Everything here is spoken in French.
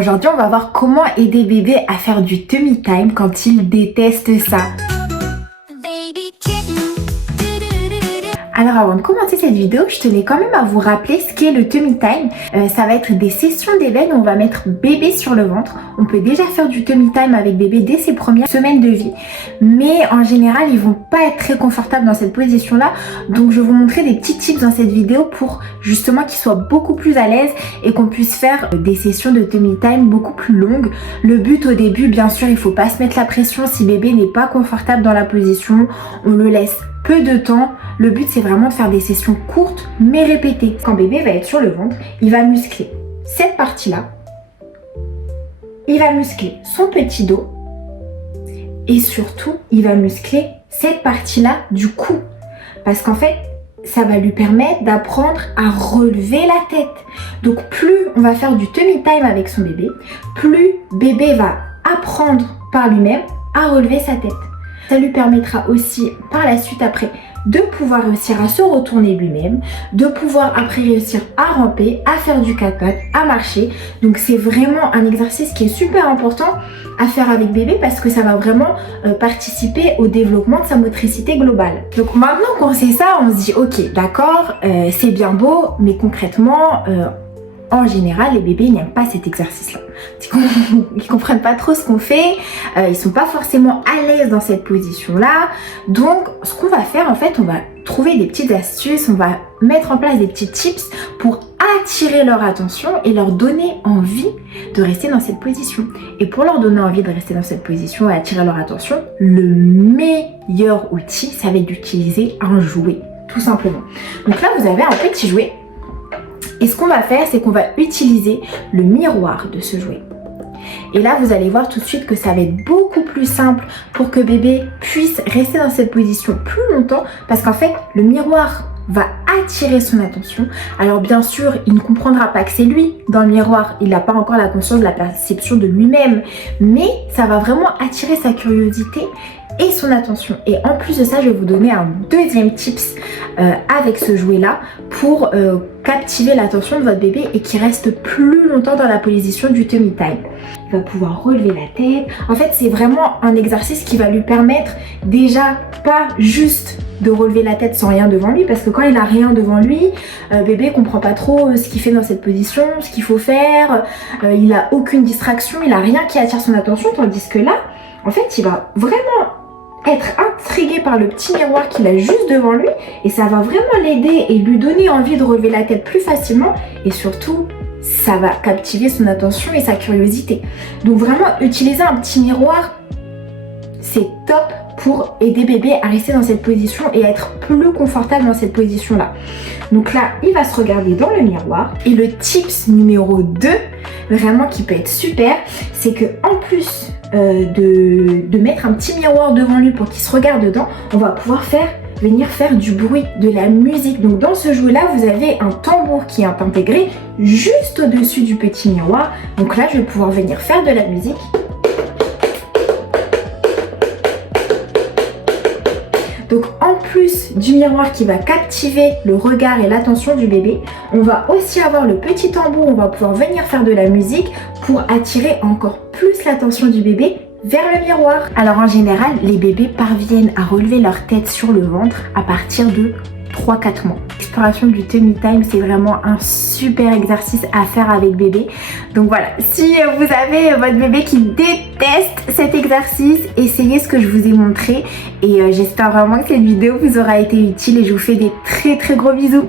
Aujourd'hui, on va voir comment aider bébé à faire du tummy time quand il déteste ça. Alors avant de commencer cette vidéo, je tenais quand même à vous rappeler ce qu'est le tummy time. Ça va être des sessions d'éveil où on va mettre bébé sur le ventre. On peut déjà faire du tummy time avec bébé dès ses premières semaines de vie. Mais en général, ils vont pas être très confortables dans cette position-là. Donc je vais vous montrer des petits tips dans cette vidéo pour justement qu'ils soient beaucoup plus à l'aise et qu'on puisse faire des sessions de tummy time beaucoup plus longues. Le but au début, bien sûr, il faut pas se mettre la pression. Si bébé n'est pas confortable dans la position, on le laisse peu de temps. Le but, c'est vraiment de faire des sessions courtes mais répétées. Quand bébé va être sur le ventre, il va muscler cette partie-là. Il va muscler son petit dos. Et surtout, il va muscler cette partie-là du cou. Parce qu'en fait, ça va lui permettre d'apprendre à relever la tête. Donc plus on va faire du tummy time avec son bébé, plus bébé va apprendre par lui-même à relever sa tête. Ça lui permettra aussi par la suite après de pouvoir réussir à se retourner lui-même, de pouvoir après réussir à ramper, à faire du 4 pattes, à marcher. Donc c'est vraiment un exercice qui est super important à faire avec bébé parce que ça va vraiment participer au développement de sa motricité globale. Donc maintenant qu'on sait ça, on se dit ok d'accord, c'est bien beau, mais concrètement en général, les bébés n'aiment pas cet exercice-là. Ils comprennent pas trop ce qu'on fait, ils sont pas forcément à l'aise dans cette position-là. Donc, ce qu'on va faire, en fait, on va trouver des petites astuces, on va mettre en place des petits tips pour attirer leur attention et leur donner envie de rester dans cette position. Et pour leur donner envie de rester dans cette position et attirer leur attention, le meilleur outil, ça va être d'utiliser un jouet, tout simplement. Donc là, vous avez un petit jouet. Et ce qu'on va faire, c'est qu'on va utiliser le miroir de ce jouet. Et là, vous allez voir tout de suite que ça va être beaucoup plus simple pour que bébé puisse rester dans cette position plus longtemps. Parce qu'en fait, le miroir va attirer son attention. Alors bien sûr, il ne comprendra pas que c'est lui dans le miroir. Il n'a pas encore la conscience de la perception de lui-même. Mais ça va vraiment attirer sa curiosité et son attention. Et en plus de ça, je vais vous donner un deuxième tips avec ce jouet-là pour captiver l'attention de votre bébé et qu'il reste plus longtemps dans la position du tummy time. Il va pouvoir relever la tête. En fait, c'est vraiment un exercice qui va lui permettre déjà pas juste de relever la tête sans rien devant lui, parce que quand il a rien devant lui, bébé comprend pas trop ce qu'il fait dans cette position, ce qu'il faut faire, il a aucune distraction, il a rien qui attire son attention, tandis que là, en fait, il va vraiment être intrigué par le petit miroir qu'il a juste devant lui et ça va vraiment l'aider et lui donner envie de relever la tête plus facilement et surtout ça va captiver son attention et sa curiosité. Donc vraiment utiliser un petit miroir, c'est top pour aider bébé à rester dans cette position et à être plus confortable dans cette position là. Donc là, il va se regarder dans le miroir. Et le tips numéro 2, vraiment qui peut être super, c'est que en plus de mettre un petit miroir devant lui pour qu'il se regarde dedans, on va pouvoir venir faire du bruit, de la musique. Donc dans ce jouet là, vous avez un tambour qui est intégré juste au-dessus du petit miroir. Donc là, je vais pouvoir venir faire de la musique. Donc en plus du miroir qui va captiver le regard et l'attention du bébé, on va aussi avoir le petit tambour, on va pouvoir venir faire de la musique pour attirer encore plus l'attention du bébé vers le miroir. Alors en général, les bébés parviennent à relever leur tête sur le ventre à partir de 3-4 mois. L'exploration du tummy time, c'est vraiment un super exercice à faire avec bébé. Donc voilà, si vous avez votre bébé qui déteste cet exercice, essayez ce que je vous ai montré et j'espère vraiment que cette vidéo vous aura été utile et je vous fais des très gros bisous.